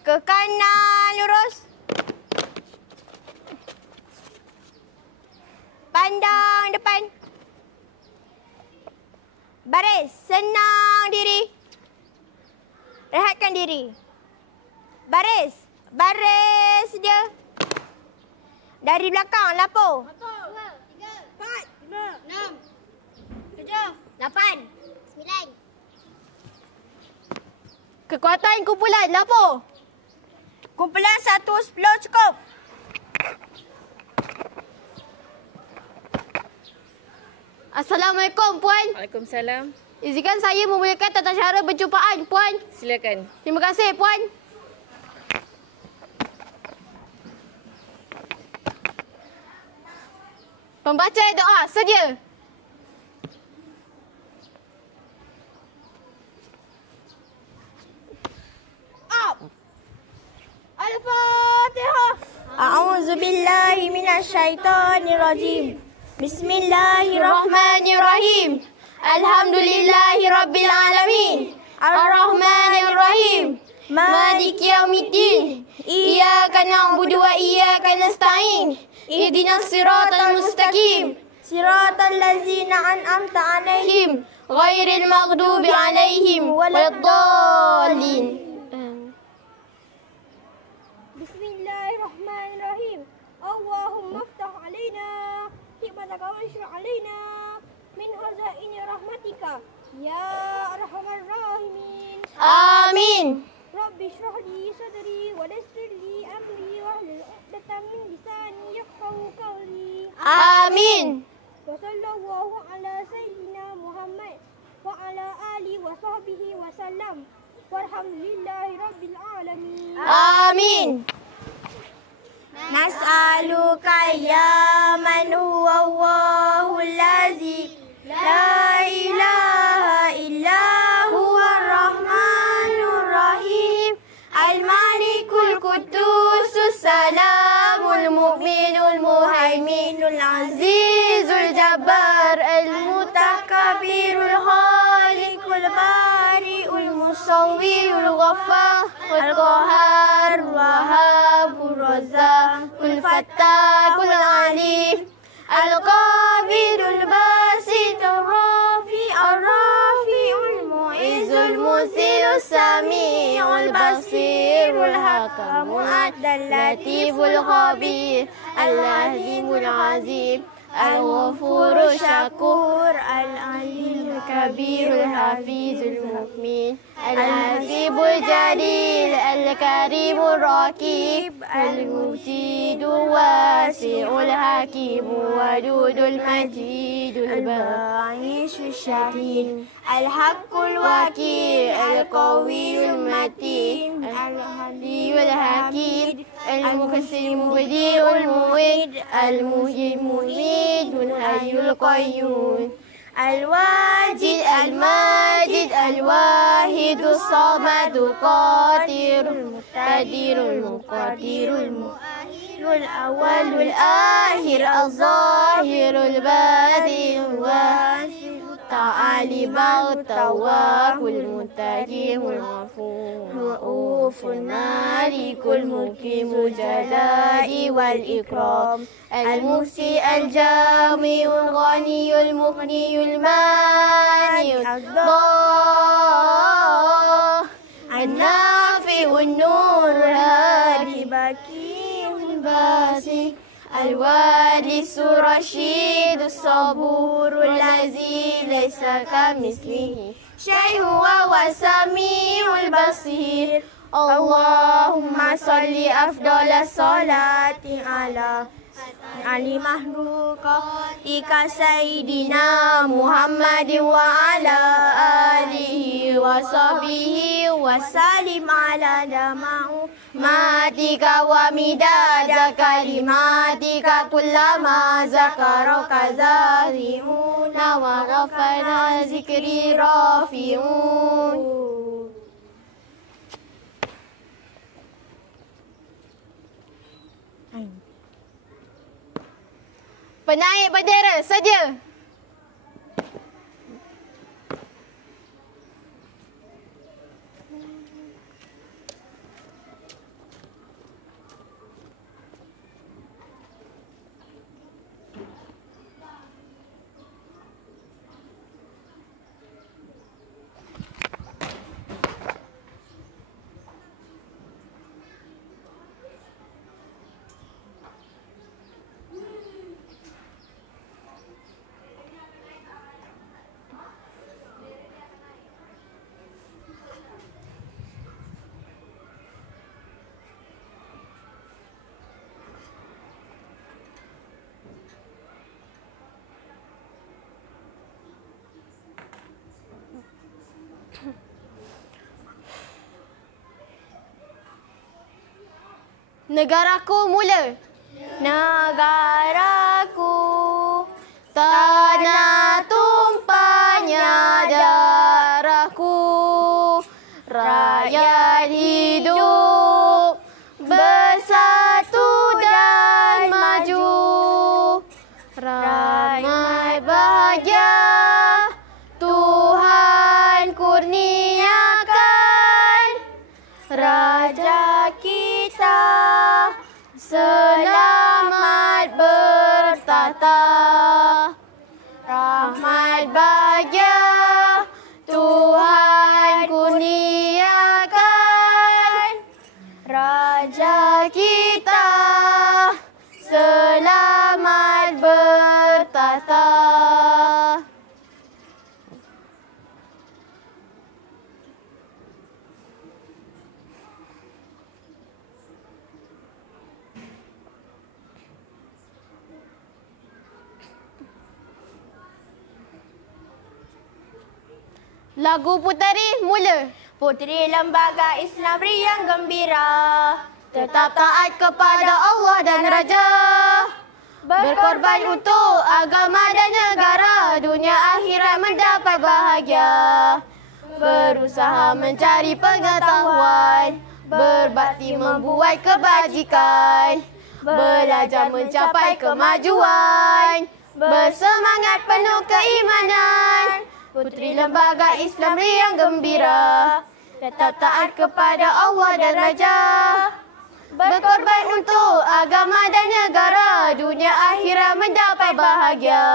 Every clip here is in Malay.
Ke kanan lurus. Pandang depan. Baris. Senang diri. Rehatkan diri. Baris. Baris dia. Dari belakang, lapor. 1, 2, 3, 4, 5, 6, 7, 8, 9. Kekuatan kumpulan, lapor. Kumpulan 110 cukup. Assalamualaikum, Puan. Waalaikumsalam. Izinkan saya memulakan tata cara perjumpaan, Puan. Silakan. Terima kasih, Puan. Pembaca doa, sedia. Al-Fatihah. A'udzu billahi minasyaitonir rajim. Bismillahirrahmanirrahim. Alhamdulillahi rabbil alamin. Ar-Rahmanir Rahim. Maliki yaumiddin. Iyyaka na'budu wa iyyaka nasta'in. Ihdinas siratal mustaqim. Siratal ladzina an'amta 'alaihim ghairil maghdubi 'alaihim waladdallin. Bismillahirrahmanirrahim. Allahumma iftah alaina hikmataka wa anshur alaina min hazaini rahmatika ya arhamar rahimin. Amin. Rabbi shrah li sadri wa yassir li amri wahlul 'uqdatam min lisani yafqahu qawli. Amin. Wa sallallahu ala sayyidina Muhammad wa ala alihi wa sahbihi wa sallam. Walhamdulillahi rabbil alamin. Amin. Nas'aluka ya man huwa Allahul ladzi la ilaha illa huwa ar-rahmanur rahim al-malikul qudusus salamul mu'minul muhaiminul azizul jabbar al-mutakabbirul khaliqul bari'ul musawwirul ghaffar al-qahhar wahhabur razzaqul fattahul alim al-qabidul basitur rafi'ul mu'izzul muzius sami'ul basirul hakamul adl latiful khabir al-alimul azim al-ghafurur syakur al-alimul kabirul hafizul mu'min al-azibul jalil al-karimur rakib al-mujidul wasi'ul hakimul wadudul majidul ba'ishul syahid al-haqqul waqi' al-qawiyul matin al-hadiyul hakim al-muqsim mudiul mu'id al-muhyi mu'idul hayyul qayyum al-wajid al-majid al-wahidus samadu qadirul muqtadirul muqadirul mu'ahirul awalul akhir az-zahirul badinul wasil ta'ali ba'tawakul mutajimul ghafurul malikul mukimul jalali wal ikram al-muhsi al-jami'ul ghaniyul mughniyul mani'ul Allah an-nafi'un nurul hadi bakiyul basi al-wadisu rasyidus saburul lazi laysa kamislihi syai'un wa sami'ul basir. Allahumma salli afdalas salati ala Ali mahruqatika Sayyidina Muhammadin wa ala alihi wa sahbihi wa salim ala dama'u matika wa midada kalimatika kullama zakaraka zahimuna wa ghafana zikri rafi'un. Penaik bendera saja. Negaraku mula. Negaraku, Tanah tumpahnya darahku. Rakyat hidup bersatu dan maju. Ramai bahagia Tuhan kurniakan. Raja kita selamat bertata. Rahmat bahagia Tuhan kurniakan. Raja kita selamat bertata. Lagu puteri mula. Puteri Lembaga Islam Riang Gembira, Tetap taat kepada Allah dan Raja. Berkorban untuk agama dan negara. Dunia akhirat mendapat bahagia. Berusaha mencari pengetahuan. Berbakti membuat kebajikan. Belajar mencapai kemajuan. Bersemangat penuh keimanan. Puteri Lembaga Islam Riang Gembira, tetap taat kepada Allah dan Raja. Berkorban untuk agama dan negara. Dunia akhirat mendapat bahagia.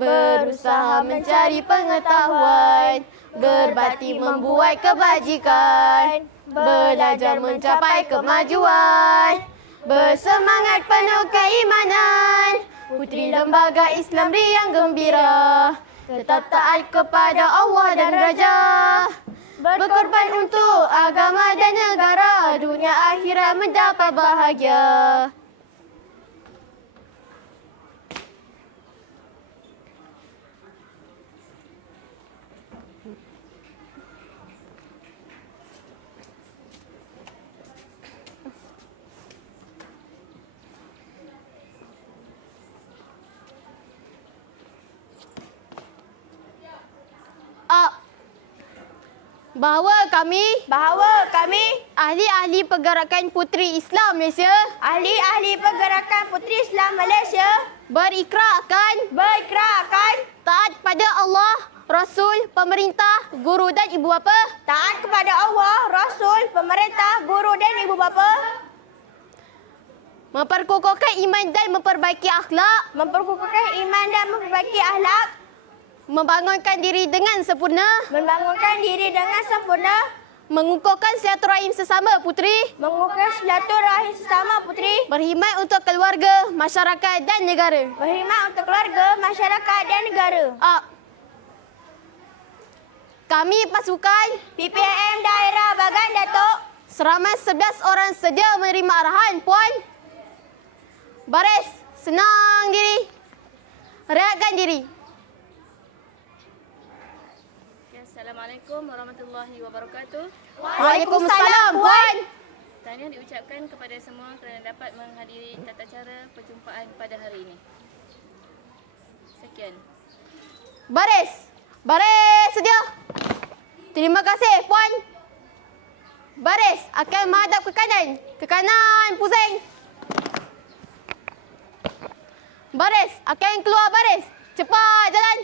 Berusaha mencari pengetahuan. Berbakti membuat kebajikan. Belajar mencapai kemajuan. Bersemangat penuh keimanan. Puteri Lembaga Islam Riang Gembira, tetap taat kepada Allah dan Raja. Berkorban untuk agama dan negara. Dunia akhirat mendapat bahagia. Bahawa kami ahli-ahli pergerakan Puteri Islam Malaysia, berikrar akan taat pada Allah, Rasul, pemerintah, guru dan ibu bapa, memperkukuhkan iman dan memperbaiki akhlak, membangunkan diri dengan sempurna, mengukuhkan silaturahim sesama puteri, berkhidmat untuk keluarga, masyarakat dan negara. Kami pasukan PPM Daerah Bagan Datuk seramai 11 orang sedia menerima arahan, Puan. Baris, senang diri. Rehatkan diri. Assalamualaikum warahmatullahi wabarakatuh. Waalaikumsalam, Puan. Tahniah diucapkan kepada semua kerana dapat menghadiri tata cara perjumpaan pada hari ini. Sekian. Baris sedia. Terima kasih, Puan. Baris akan menghadap ke kanan. Ke kanan, pusing. Baris akan keluar baris. Cepat jalan.